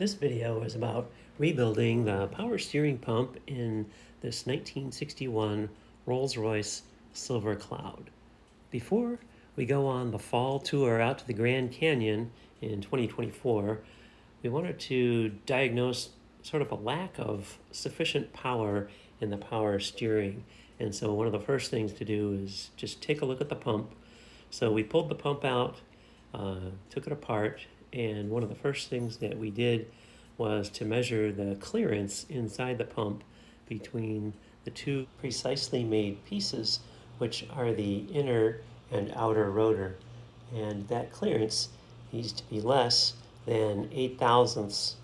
This video is about rebuilding the power steering pump in this 1961 Rolls-Royce Silver Cloud. Before we go on the fall tour out to the Grand Canyon in 2024, we wanted to diagnose sort of a lack of sufficient power in the power steering. And so one of the first things to do is just take a look at the pump. So we pulled the pump out, took it apart, and one of the first things that we did was to measure the clearance inside the pump between the two precisely made pieces, which are the inner and outer rotor. And that clearance needs to be less than 8 thousandths.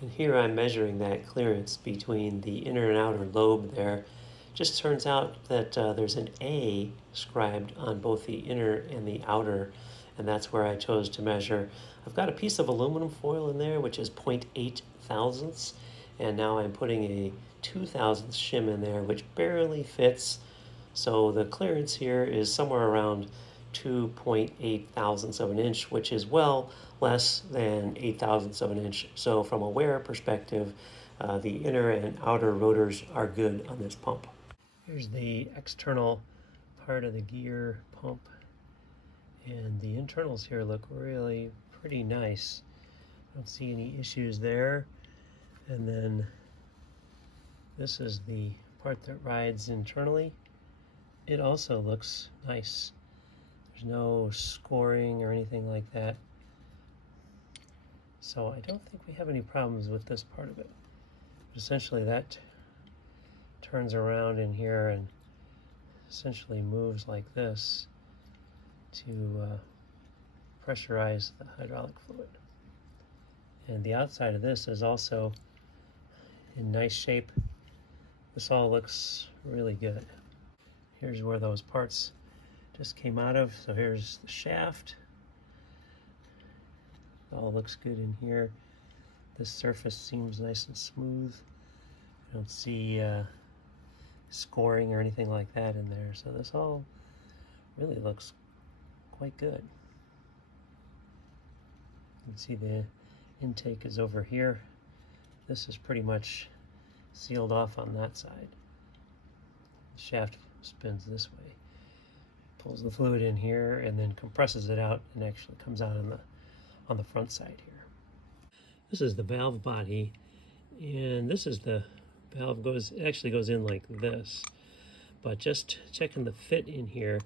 And here I'm measuring that clearance between the inner and outer lobe there. Just turns out that there's an A scribed on both the inner and the outer, and that's where I chose to measure. I've got a piece of aluminum foil in there, which is 0.8 thousandths, and now I'm putting a 2 thousandths shim in there, which barely fits. So the clearance here is somewhere around 2.8 thousandths of an inch, which is well less than 8 thousandths of an inch. So from a wear perspective, the inner and outer rotors are good on this pump. Here's the external part of the gear pump, and the internals here look really pretty nice. I don't see any issues there. And then this is the part that rides internally. It also looks nice. There's no scoring or anything like that. So I don't think we have any problems with this part of it. Essentially that turns around in here and essentially moves like this to pressurize the hydraulic fluid. And the outside of this is also in nice shape. This all looks really good. Here's where those parts just came out of. So here's the shaft. It all looks good in here. This surface seems nice and smooth. I don't see scoring or anything like that in there. So this all really looks quite good. You can see the intake is over here. This is pretty much sealed off on that side. The shaft spins this way, pulls the fluid in here, and then compresses it out, and actually comes out on the front side here. This is the valve body, and this is the valve actually goes in like this. But just checking the fit in here,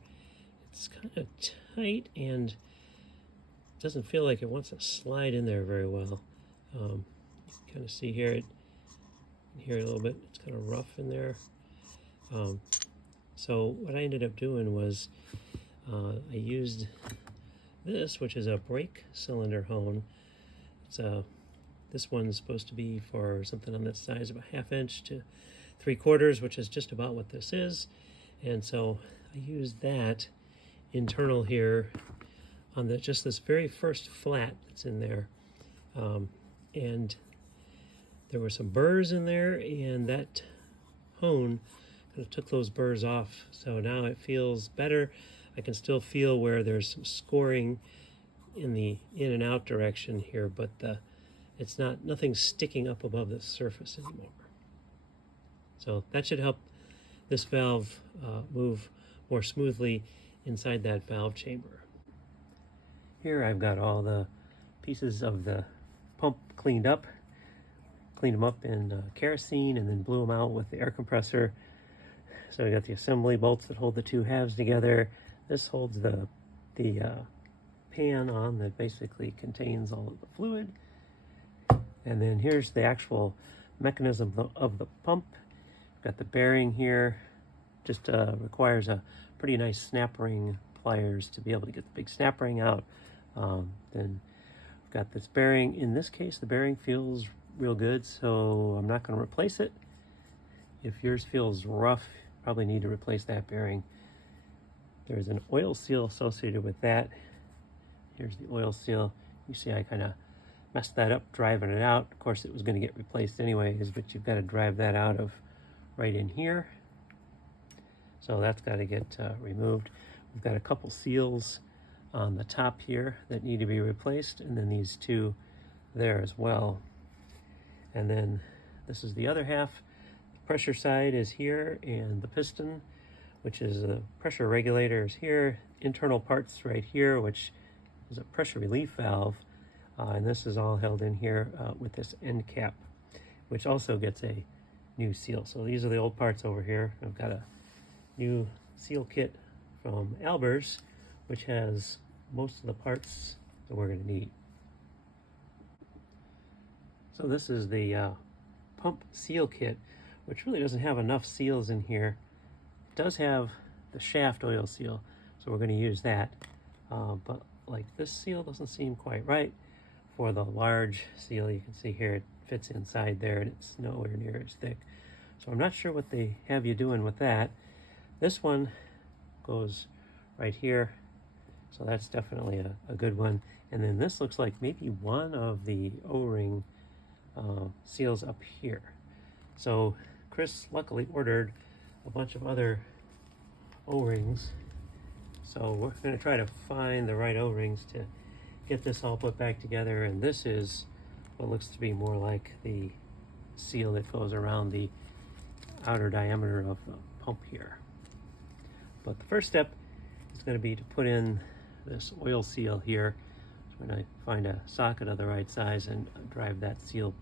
it's kind of tight and doesn't feel like it wants to slide in there very well. You can kind of see here a little bit. It's kind of rough in there. So what I ended up doing was I used this, which is a brake cylinder hone. It's this one's supposed to be for something on this size, about 1/2 inch to 3/4, which is just about what this is. And so I used that internal here on just this very first flat that's in there. And there were some burrs in there, and that hone kind of took those burrs off. So now it feels better. I can still feel where there's some scoring in the in and out direction here, but it's nothing sticking up above the surface anymore. So that should help this valve move more smoothly inside that valve chamber. Here I've got all the pieces of the pump cleaned up. Cleaned them up in kerosene and then blew them out with the air compressor. So we got the assembly bolts that hold the two halves together. This holds the pan on that basically contains all of the fluid. And then here's the actual mechanism of the pump. We've got the bearing here. Just requires a pretty nice snap ring pliers to be able to get the big snap ring out. Then we've got this bearing. In this case, the bearing feels real good, so I'm not going to replace it. If yours feels rough, you probably need to replace that bearing. There's an oil seal associated with that. Here's the oil seal. You see I kind of messed that up driving it out. Of course, it was going to get replaced anyways, but you've got to drive that out of right in here. So that's got to get removed. We've got a couple seals on the top here that need to be replaced, and then these two there as well. And then this is the other half. The pressure side is here, and the piston, which is a pressure regulator, is here. Internal parts right here, which is a pressure relief valve, and this is all held in here with this end cap, which also gets a new seal. So these are the old parts over here. I've got a new seal kit from Albers, which has most of the parts that we're going to need. So this is the pump seal kit, which really doesn't have enough seals in here. It does have the shaft oil seal, so we're going to use that. But like this seal doesn't seem quite right. For the large seal, you can see here it fits inside there and it's nowhere near as thick. So I'm not sure what they have you doing with that. This one goes right here, so that's definitely a good one. And then this looks like maybe one of the O-ring seals up here. So Chris luckily ordered a bunch of other O-rings, so we're going to try to find the right O-rings to get this all put back together. And this is what looks to be more like the seal that goes around the outer diameter of the pump here. But the first step is going to be to put in this oil seal here. So we're going to find a socket of the right size and drive that seal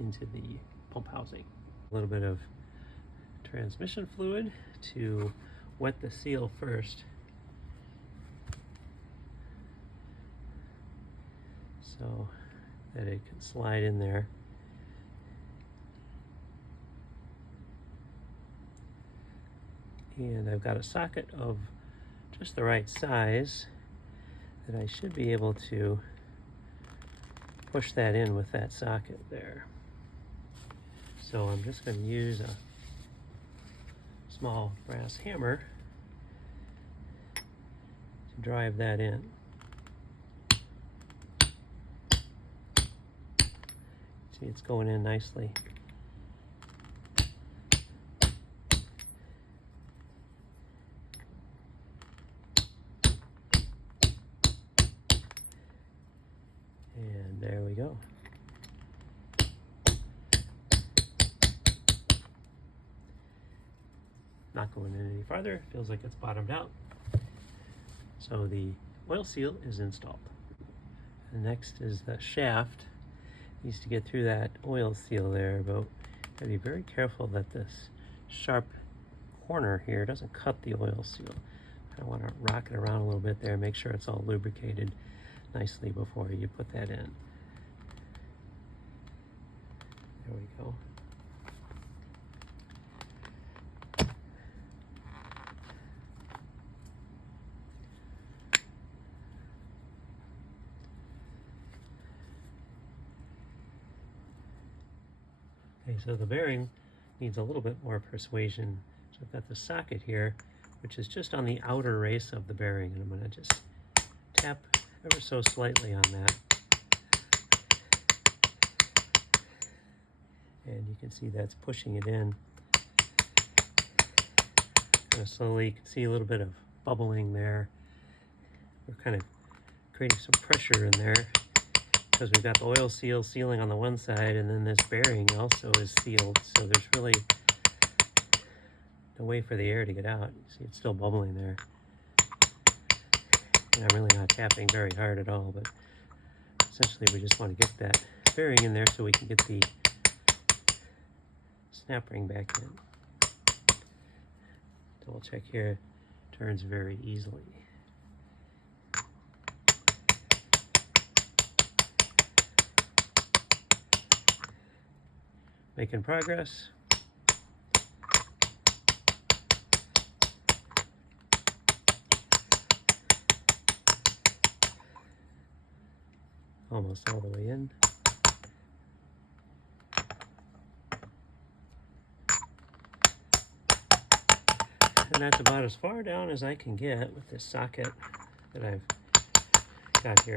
into the pump housing. A little bit of transmission fluid to wet the seal first, so that it can slide in there. And I've got a socket of just the right size that I should be able to push that in with that socket there. So I'm just going to use a small brass hammer to drive that in. See, it's going in nicely. And there we go. Not going in any farther, feels like it's bottomed out. So the oil seal is installed. And next is the shaft. Needs to get through that oil seal there, but gotta be very careful that this sharp corner here doesn't cut the oil seal. I want to rock it around a little bit there, make sure it's all lubricated nicely before you put that in. There we go. Okay, so the bearing needs a little bit more persuasion. So I've got the socket here, which is just on the outer race of the bearing, and I'm going to just tap ever so slightly on that. And you can see that's pushing it in. Kind of slowly, you can see a little bit of bubbling there. We're kind of creating some pressure in there, because we've got the oil seal sealing on the one side, and then this bearing also is sealed, so there's really no way for the air to get out. You see it's still bubbling there. And I'm really not tapping very hard at all, but essentially we just want to get that bearing in there so we can get the snap ring back in. Double check here, turns very easily. Making progress. Almost all the way in. And that's about as far down as I can get with this socket that I've got here.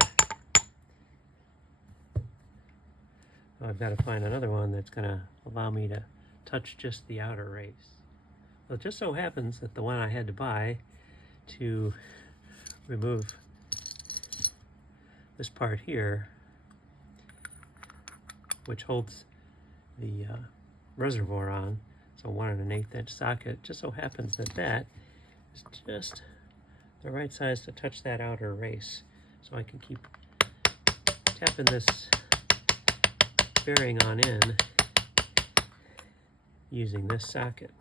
I've got to find another one that's going to allow me to touch just the outer race. Well, it just so happens that the one I had to buy to remove this part here, which holds the reservoir on, so 1 1/8 inch socket. Just so happens that that is just the right size to touch that outer race, so I can keep tapping this bearing on in using this socket.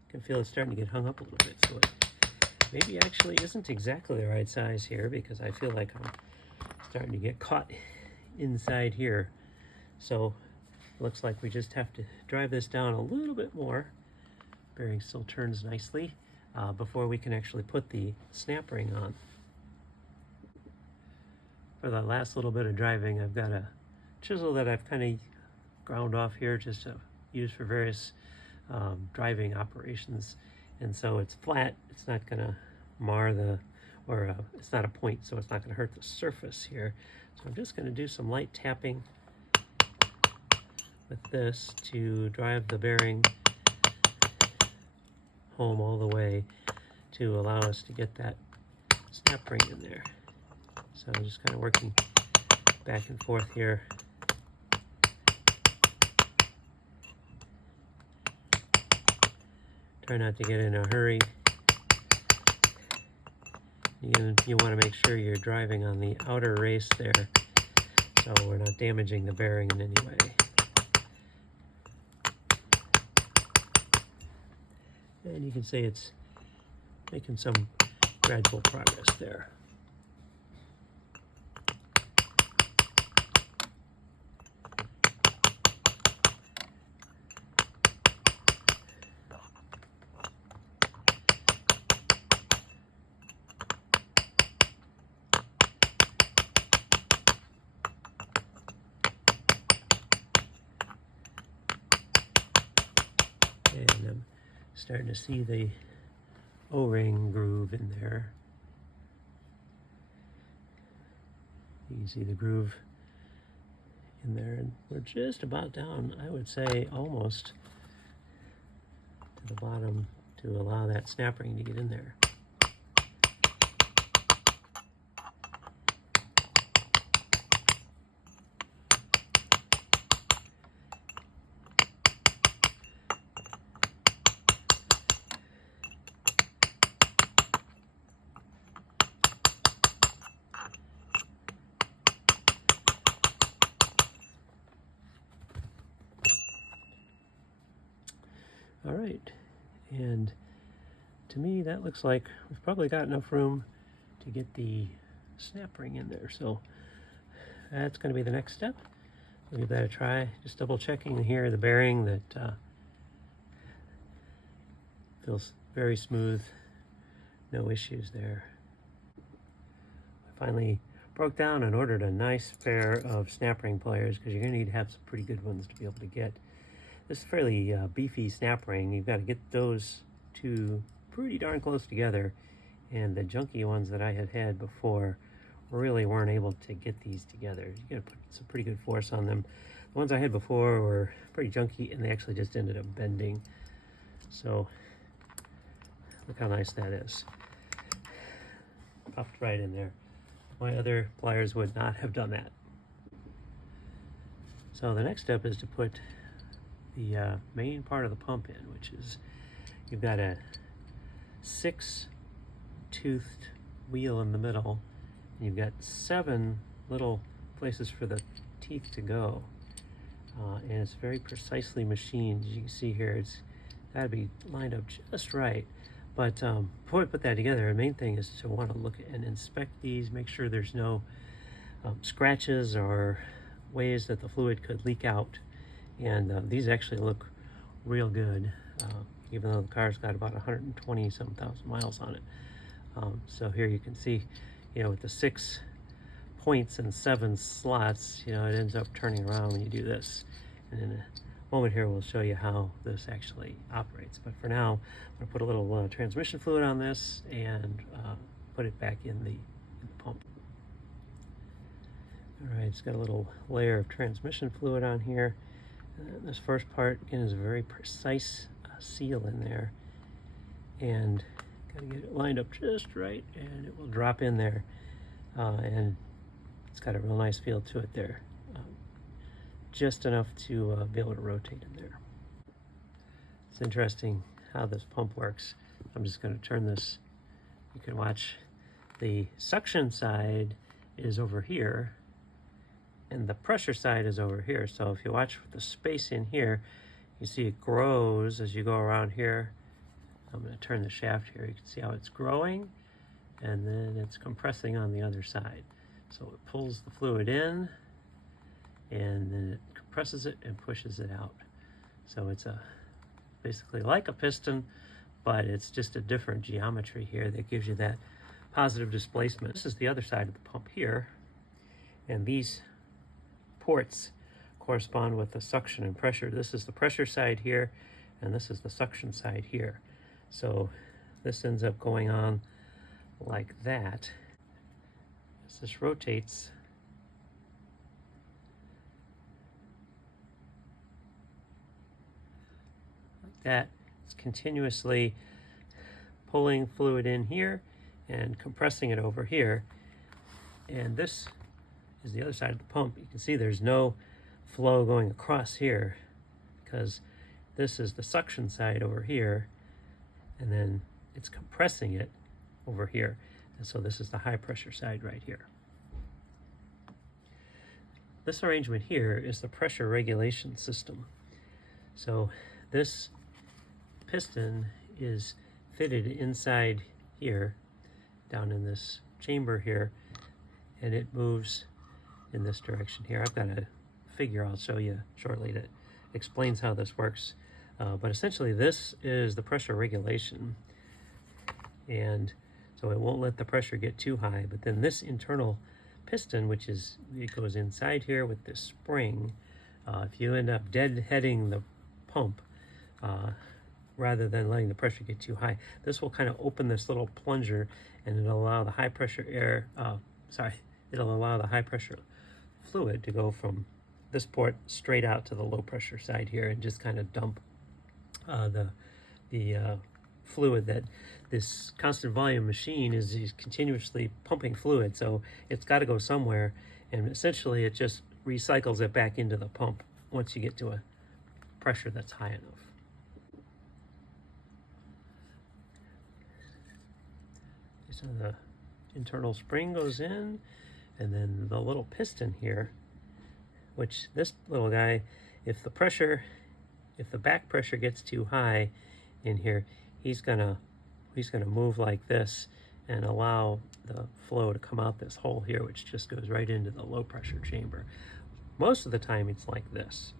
I can feel it's starting to get hung up a little bit, so it maybe actually isn't exactly the right size here, because I feel like I'm starting to get caught inside here. So looks like we just have to drive this down a little bit more. Bearing still turns nicely before we can actually put the snap ring on. For the last little bit of driving, I've got a chisel that I've kind of ground off here just to use for various driving operations, and so it's flat. It's not going to mar the, or it's not a point, so it's not going to hurt the surface here. So I'm just going to do some light tapping with this to drive the bearing home all the way to allow us to get that snap ring in there. So I'm just kind of working back and forth here. Try not to get in a hurry. You want to make sure you're driving on the outer race there, so we're not damaging the bearing in any way. And you can see it's making some gradual progress there. And I'm starting to see the O-ring groove in there. You can see the groove in there, and we're just about down, I would say almost to the bottom to allow that snap ring to get in there. All right, and to me that looks like we've probably got enough room to get the snap ring in there, so that's going to be the next step. We'll give that a try. Just double checking here the bearing that feels very smooth, no issues there. I finally broke down and ordered a nice pair of snap ring pliers, because you're going to need to have some pretty good ones to be able to get this fairly beefy snap ring. You've got to get those two pretty darn close together, and the junky ones that I had before really weren't able to get these together. You got to put some pretty good force on them. The ones I had before were pretty junky, and they actually just ended up bending. So look how nice that is. Popped right in there. My other pliers would not have done that. So the next step is to put the main part of the pump in, which is, you've got a 6-toothed wheel in the middle, and you've got 7 little places for the teeth to go, and it's very precisely machined. As you can see here, it's got to be lined up just right. But before we put that together, the main thing is to want to look and inspect these, make sure there's no scratches or ways that the fluid could leak out. And these actually look real good, even though the car's got about 120-some thousand miles on it. So here you can see, with the 6 points and 7 slots, it ends up turning around when you do this. And in a moment here, we'll show you how this actually operates. But for now, I'm going to put a little transmission fluid on this and put it back in the pump. All right, it's got a little layer of transmission fluid on here. This first part, again, is a very precise seal in there. And got to get it lined up just right, and it will drop in there. And it's got a real nice feel to it there. Just enough to be able to rotate in there. It's interesting how this pump works. I'm just going to turn this. You can watch the suction side is over here, and the pressure side is over here. So if you watch the space in here, you see it grows as you go around here. I'm going to turn the shaft here. You can see how it's growing, and then it's compressing on the other side. So it pulls the fluid in, and then it compresses it and pushes it out. So it's basically like a piston, but it's just a different geometry here that gives you that positive displacement. This is the other side of the pump here, and these ports correspond with the suction and pressure. This is the pressure side here, and this is the suction side here. So this ends up going on like that. As this rotates, like that, it's continuously pulling fluid in here and compressing it over here. And this is the other side of the pump. You can see there's no flow going across here because this is the suction side over here, and then it's compressing it over here. And so this is the high pressure side right here. This arrangement here is the pressure regulation system. So this piston is fitted inside here, down in this chamber here, and it moves in this direction here. I've got a figure I'll show you shortly that explains how this works. But essentially this is the pressure regulation, and so it won't let the pressure get too high. But then this internal piston, which is, it goes inside here with this spring. If you end up deadheading the pump, rather than letting the pressure get too high, this will kind of open this little plunger, and it'll allow the high pressure it'll allow the high pressure fluid to go from this port straight out to the low pressure side here, and just kind of dump the fluid that this constant volume machine is continuously pumping fluid. So it's got to go somewhere, and essentially it just recycles it back into the pump once you get to a pressure that's high enough. So the internal spring goes in, and then the little piston here, which this little guy, if the back pressure gets too high in here, he's gonna move like this and allow the flow to come out this hole here, which just goes right into the low pressure chamber. Most of the time it's like this.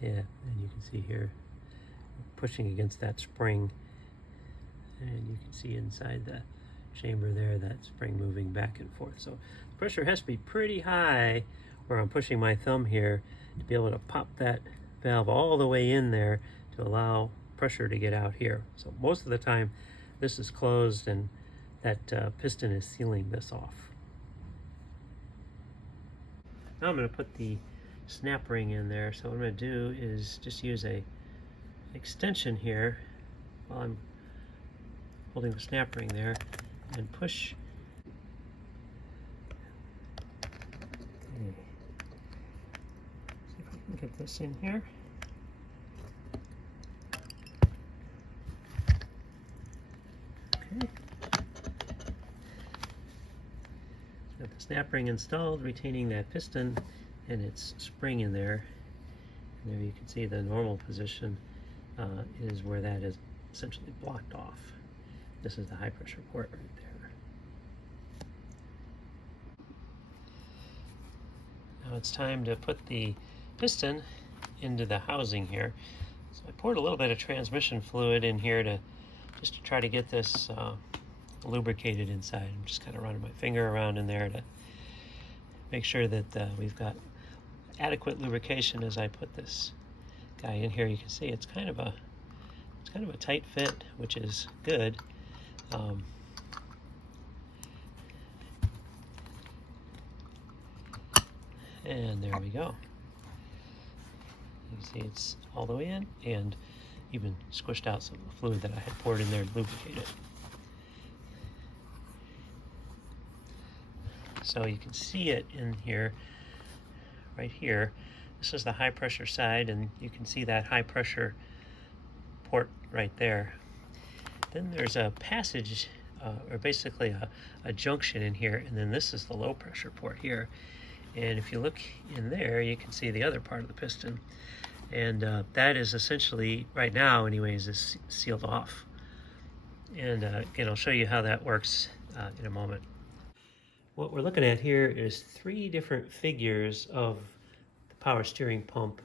Yeah, and you can see here pushing against that spring, and you can see inside the chamber there that spring moving back and forth. So the pressure has to be pretty high where I'm pushing my thumb here to be able to pop that valve all the way in there to allow pressure to get out here. So most of the time this is closed, and that piston is sealing this off. Now I'm going to put the snap ring in there. So what I'm going to do is just use a extension here while I'm holding the snap ring there, and push. Okay. See if I can get this in here. Okay. Got the snap ring installed, retaining that piston and its spring in there. And there you can see the normal position is where that is essentially blocked off. This is the high pressure port right there. Now it's time to put the piston into the housing here. So I poured a little bit of transmission fluid in here just to try to get this lubricated inside. I'm just kind of running my finger around in there to make sure that we've got adequate lubrication as I put this guy in here. You can see it's kind of a It's kind of a tight fit, which is good. And there we go. You can see it's all the way in, and even squished out some of the fluid that I had poured in there to lubricate it. So you can see it in here, right here. This is the high pressure side, and you can see that high pressure port right there. Then there's a passage, or basically a junction in here, and then this is the low pressure port here. And if you look in there, you can see the other part of the piston. And that is essentially, right now anyways, is sealed off. And again, I'll show you how that works in a moment. What we're looking at here is 3 different figures of the power steering pump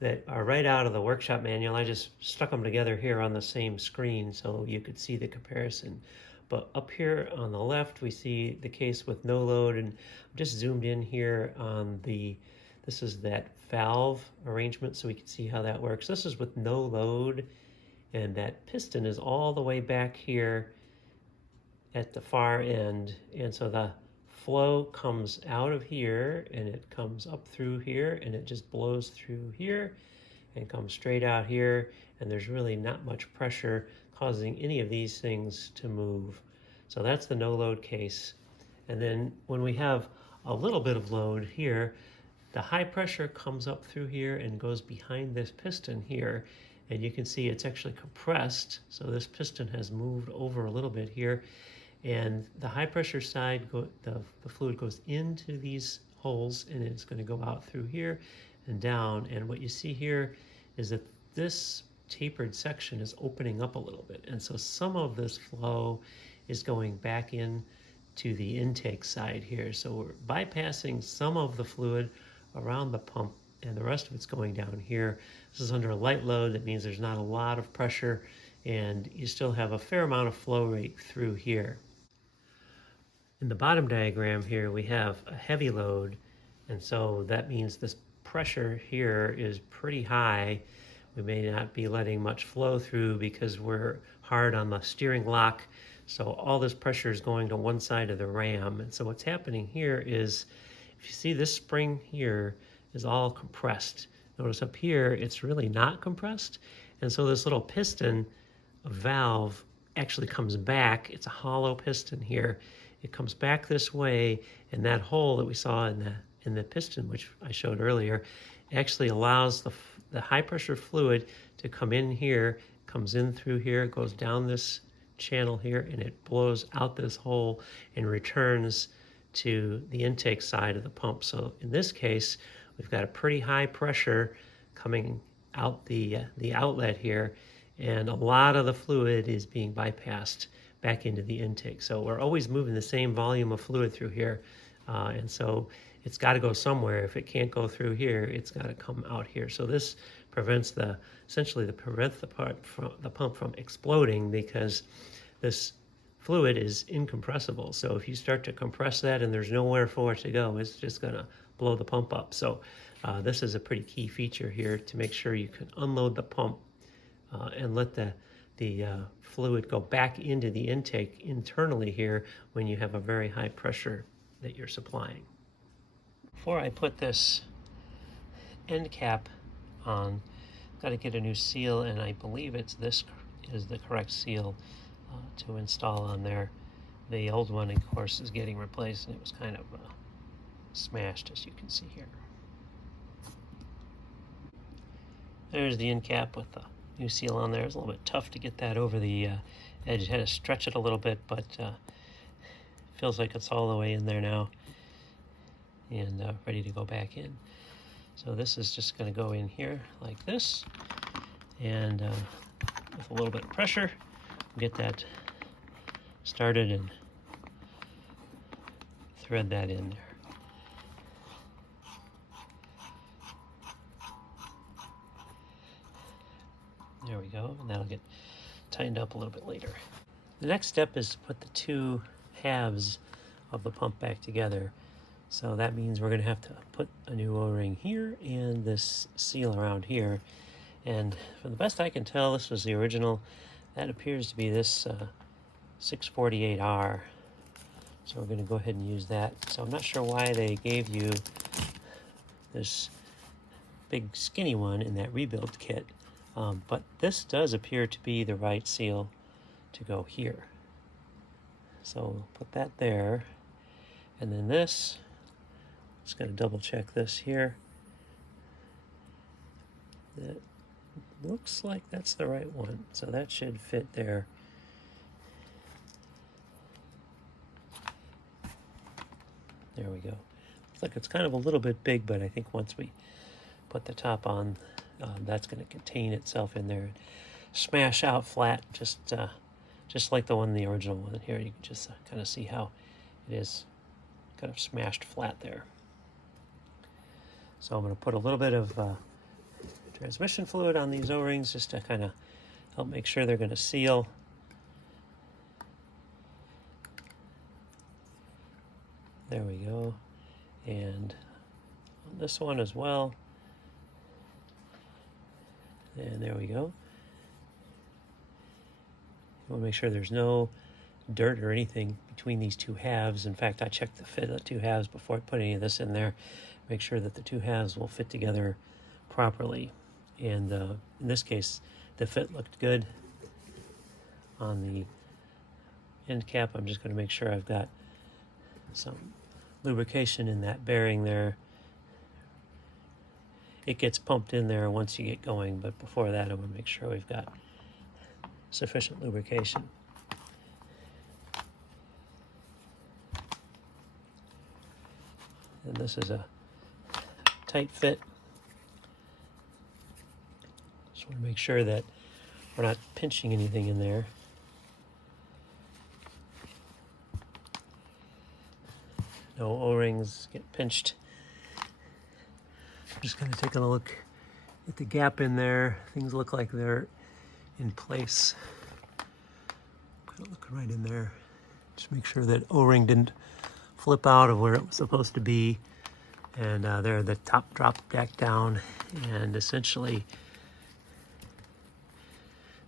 that are right out of the workshop manual. I just stuck them together here on the same screen so you could see the comparison. But up here on the left, we see the case with no load, and I'm just zoomed in here on this is that valve arrangement so we can see how that works. This is with no load, and that piston is all the way back here at the far end, and so the flow comes out of here and it comes up through here and it just blows through here and comes straight out here, and there's really not much pressure causing any of these things to move. So that's the no load case. And then when we have a little bit of load here, the high pressure comes up through here and goes behind this piston here, and you can see it's actually compressed, so this piston has moved over a little bit here, and the high pressure side, the fluid goes into these holes and it's going to go out through here and down. And what you see here is that this tapered section is opening up a little bit, and so some of this flow is going back in to the intake side here. So we're bypassing some of the fluid around the pump, and the rest of it's going down here. This is under a light load. That means there's not a lot of pressure, and you still have a fair amount of flow rate through here. In the bottom diagram here, we have a heavy load, and so that means this pressure here is pretty high. We may not be letting much flow through because we're hard on the steering lock, so all this pressure is going to one side of the ram. And so what's happening here is, if you see this spring here is all compressed. Notice up here it's really not compressed, and so this little piston valve actually comes back. It's a hollow piston here. It comes back this way, and that hole that we saw in the piston, which I showed earlier, actually allows the high pressure fluid to come in here, comes in through here, goes down this channel here, and it blows out this hole and returns to the intake side of the pump. So in this case, we've got a pretty high pressure coming out the outlet here, and a lot of the fluid is being bypassed back into the intake. So we're always moving the same volume of fluid through here, and so it's got to go somewhere. If it can't go through here, it's got to come out here. So this prevents the pump from exploding, because this fluid is incompressible. So if you start to compress that and there's nowhere for it to go, it's just going to blow the pump up. So this is a pretty key feature here to make sure you can unload the pump and let the fluid go back into the intake internally here when you have a very high pressure that you're supplying. Before I put this end cap on, I've got to get a new seal, and I believe this is the correct seal to install on there. The old one, of course, is getting replaced, and it was kind of smashed, as you can see here. There's the end cap with the new seal on there. It's a little bit tough to get that over the edge. I had to stretch it a little bit, but feels like it's all the way in there now and ready to go back in. So this is just going to go in here like this, and with a little bit of pressure, get that started and thread that in there. There we go, and that'll get tightened up a little bit later. The next step is to put the 2 halves of the pump back together. So that means we're going to have to put a new O-ring here and this seal around here. And from the best I can tell, this was the original. That appears to be this 648R. So we're going to go ahead and use that. So I'm not sure why they gave you this big skinny one in that rebuild kit. But this does appear to be the right seal to go here. So we'll put that there. And then this, just going to double check this here. That looks like that's the right one. So that should fit there. There we go. Looks like it's kind of a little bit big, but I think once we put the top on, that's going to contain itself in there. Smash out flat, just like the one, the original one here. You can just kind of see how it is kind of smashed flat there. So I'm going to put a little bit of transmission fluid on these O-rings just to kind of help make sure they're going to seal. There we go. And on this one as well. And there we go. You want to make sure there's no dirt or anything between these two halves. In fact, I checked the fit of the two halves before I put any of this in there. Make sure that the two halves will fit together properly. And in this case, the fit looked good. On the end cap, I'm just going to make sure I've got some lubrication in that bearing there. It gets pumped in there once you get going, but before that I'm going to make sure we've got sufficient lubrication. And this is a tight fit. Just want to make sure that we're not pinching anything in there. No O-rings get pinched. I'm just going to take a look at the gap in there. Things look like they're in place. Kind of looking right in there. Just make sure that O-ring didn't flip out of where it was supposed to be. And there, the top dropped back down. And essentially,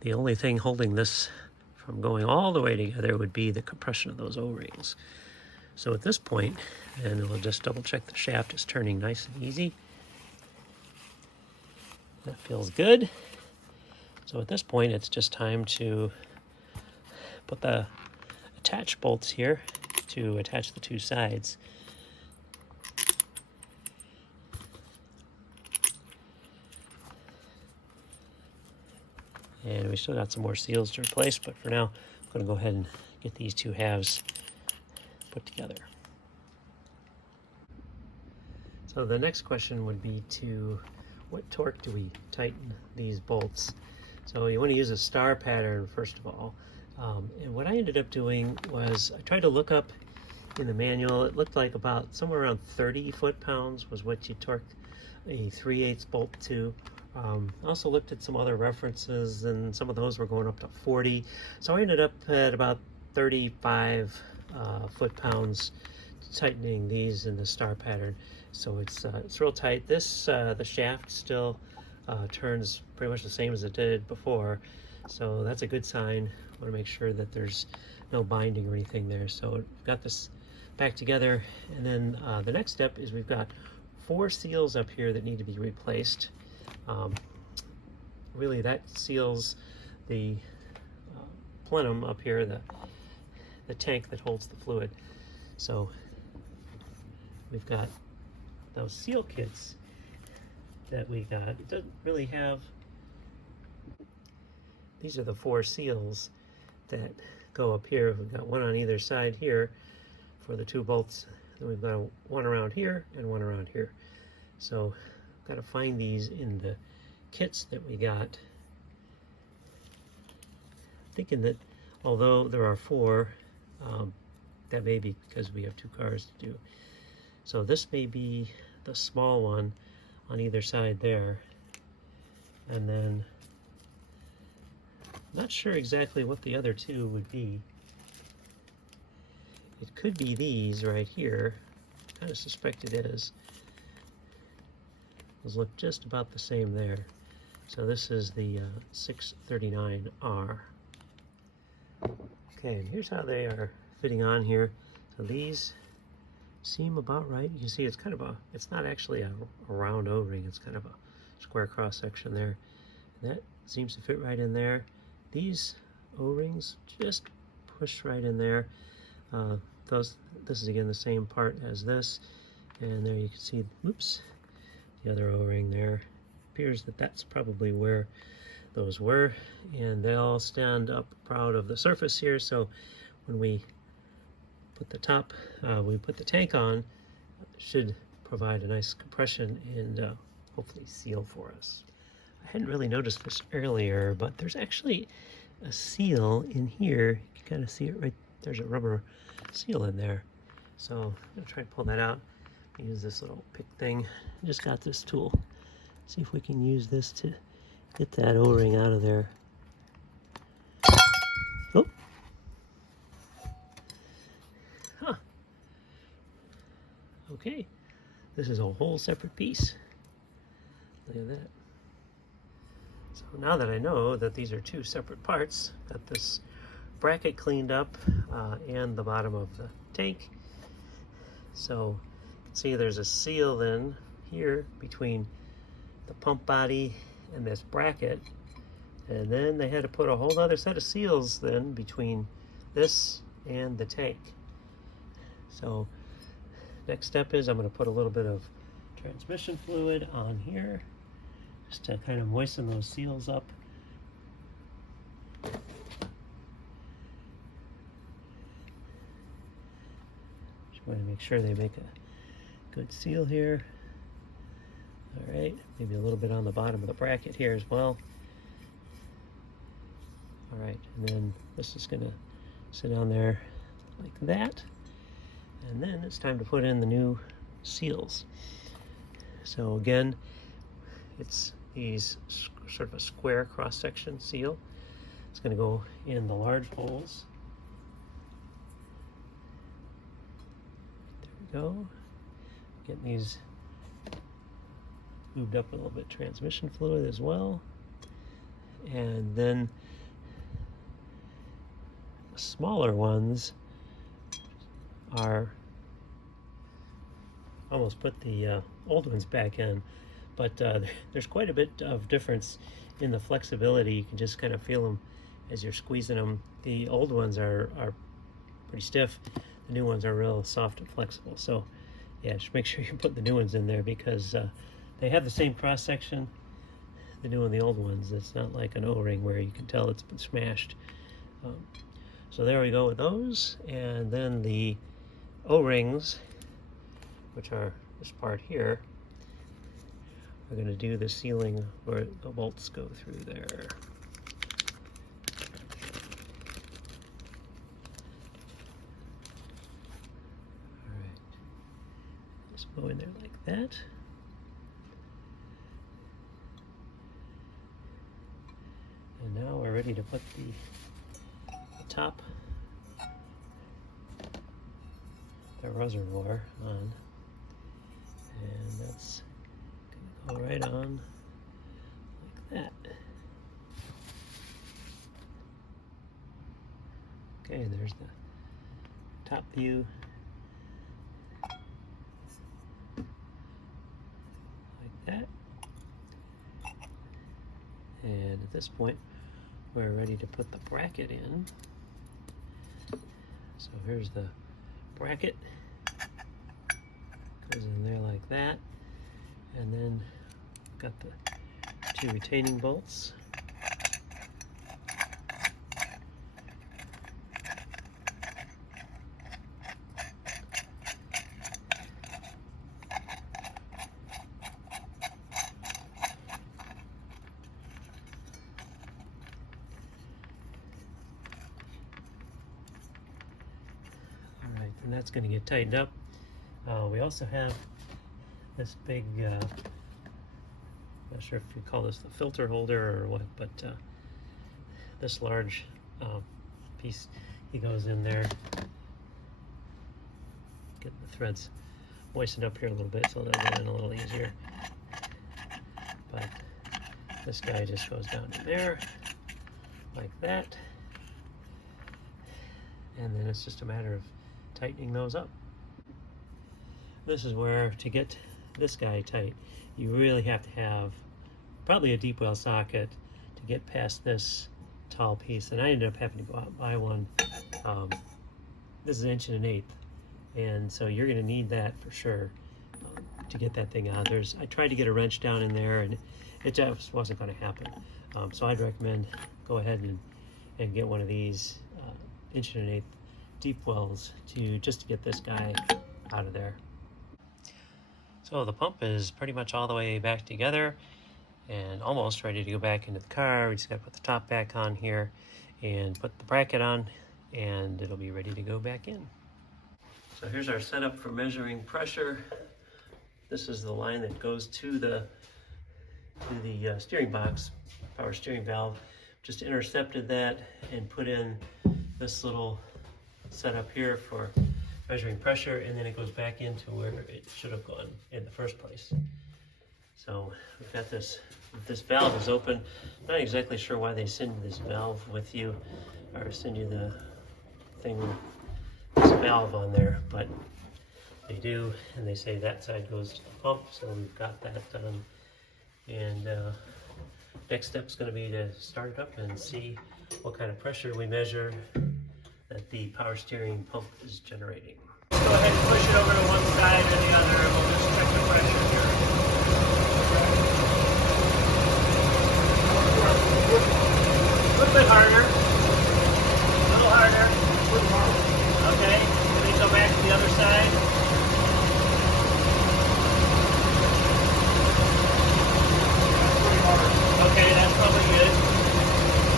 the only thing holding this from going all the way together would be the compression of those O-rings. So at this point, and we'll just double check the shaft is turning nice and easy. That feels good. So at this point, it's just time to put the attach bolts here to attach the two sides. And we still got some more seals to replace, but for now, I'm going to go ahead and get these two halves put together. So the next question would be to what torque do we tighten these bolts? So you want to use a star pattern first of all. And what I ended up doing was I tried to look up in the manual. It looked like about somewhere around 30 foot-pounds was what you torqued a 3/8 bolt to. I also looked at some other references, and some of those were going up to 40. So I ended up at about 35 foot-pounds tightening these in the star pattern. So it's real tight. This the shaft still turns pretty much the same as it did before, so that's a good sign. I want to make sure that there's no binding or anything there. So we've got this back together, and then the next step is we've got 4 seals up here that need to be replaced. Really, that seals the plenum up here, the tank that holds the fluid. So we've got those seal kits that we got. It doesn't really have, these are the 4 seals that go up here. We've got one on either side here for the 2 bolts. Then we've got one around here and one around here. So I've got to find these in the kits that we got. Thinking that although there are 4, that may be because we have 2 cars to do. So this may be the small one on either side there. And then I'm not sure exactly what the other 2 would be. It could be these right here. Kind of suspect it is. Those look just about the same there. So this is the 639R. Okay, and here's how they are fitting on here. So these seem about right. You can see it's kind of it's not actually a round O-ring, it's kind of a square cross section there. And that seems to fit right in there. These O-rings just push right in there. This is again the same part as this, and there you can see, oops, the other O-ring there. Appears that that's probably where those were, and they all stand up proud of the surface here. So when we put the tank on, it should provide a nice compression and hopefully seal for us. I hadn't really noticed this earlier, but there's actually a seal in here. You can kind of see it right, there's a rubber seal in there. So I'm gonna try to pull that out. Use this little pick thing. I just got this tool. See if we can use this to get that O-ring out of there. Oh. Huh. Okay. This is a whole separate piece. Look at that. So now that I know that these are two separate parts, got this bracket cleaned up and the bottom of the tank. So you can see there's a seal then here between the pump body and this bracket, and then they had to put a whole other set of seals then between this and the tank. So next step is I'm going to put a little bit of transmission fluid on here just to kind of moisten those seals up. Just want to make sure they make a good seal here. All right, maybe a little bit on the bottom of the bracket here as well. All right, and then this is going to sit on there like that. And then it's time to put in the new seals. So again, it's these sort of a square cross-section seal. It's going to go in the large holes. There we go. Getting these lubed up a little bit transmission fluid as well. And then the smaller ones are almost put the old ones back in, but there's quite a bit of difference in the flexibility. You can just kind of feel them as you're squeezing them. The old ones are pretty stiff. The new ones are real soft and flexible. So yeah, just make sure you put the new ones in there because they have the same cross section, the new and the old ones. It's not like an O-ring where you can tell it's been smashed. So there we go with those. And then the O-rings, which are this part here, we're going to do the sealing where the bolts go through there. All right, just go in there like that. And now we're ready to put the top, the reservoir on, and that's going to go right on like that. Okay, there's the top view. Like that. And at this point, we're ready to put the bracket in. So here's the bracket. Goes in there like that. And then got the two retaining bolts. And that's going to get tightened up. We also have this big, not sure if you call this the filter holder or what, but this large piece, he goes in there, getting the threads moistened up here a little bit so they'll go in a little easier. But This guy just goes down in there like that. And then it's just a matter of tightening those up. This is where, to get this guy tight, you really have to have probably a deep well socket to get past this tall piece. And I ended up having to go out and buy one. This is 1.125 inches, and so you're going to need that for sure to get that thing out. I tried to get a wrench down in there, and it just wasn't going to happen. So I'd recommend go ahead and get one of these 1.125 inch deep wells just to get this guy out of there. So the pump is pretty much all the way back together and almost ready to go back into the car. We just got to put the top back on here and put the bracket on, and it'll be ready to go back in. So here's our setup for measuring pressure. This is the line that goes to the steering box, power steering valve. Just intercepted that and put in this little setup here for measuring pressure, and then it goes back into where it should have gone in the first place. So we've got this valve is open. Not exactly sure why they send this valve with you, or send you the thing with this valve on there, but they do, and they say that side goes to the pump, so we've got that done. And next step is going to be to start it up and see what kind of pressure we measure that the power steering pump is generating. Go ahead and push it over to one side or the other, and we'll just check the pressure here. A little bit harder. A little harder. Okay, let me go back to the other side. Okay, that's probably good.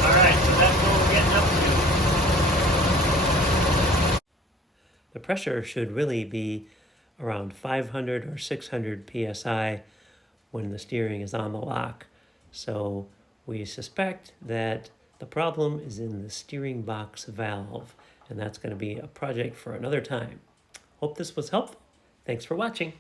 Alright, so that's what we're getting up to. The pressure should really be around 500 or 600 psi when the steering is on the lock. So we suspect that the problem is in the steering box valve, and that's going to be a project for another time. Hope this was helpful. Thanks for watching.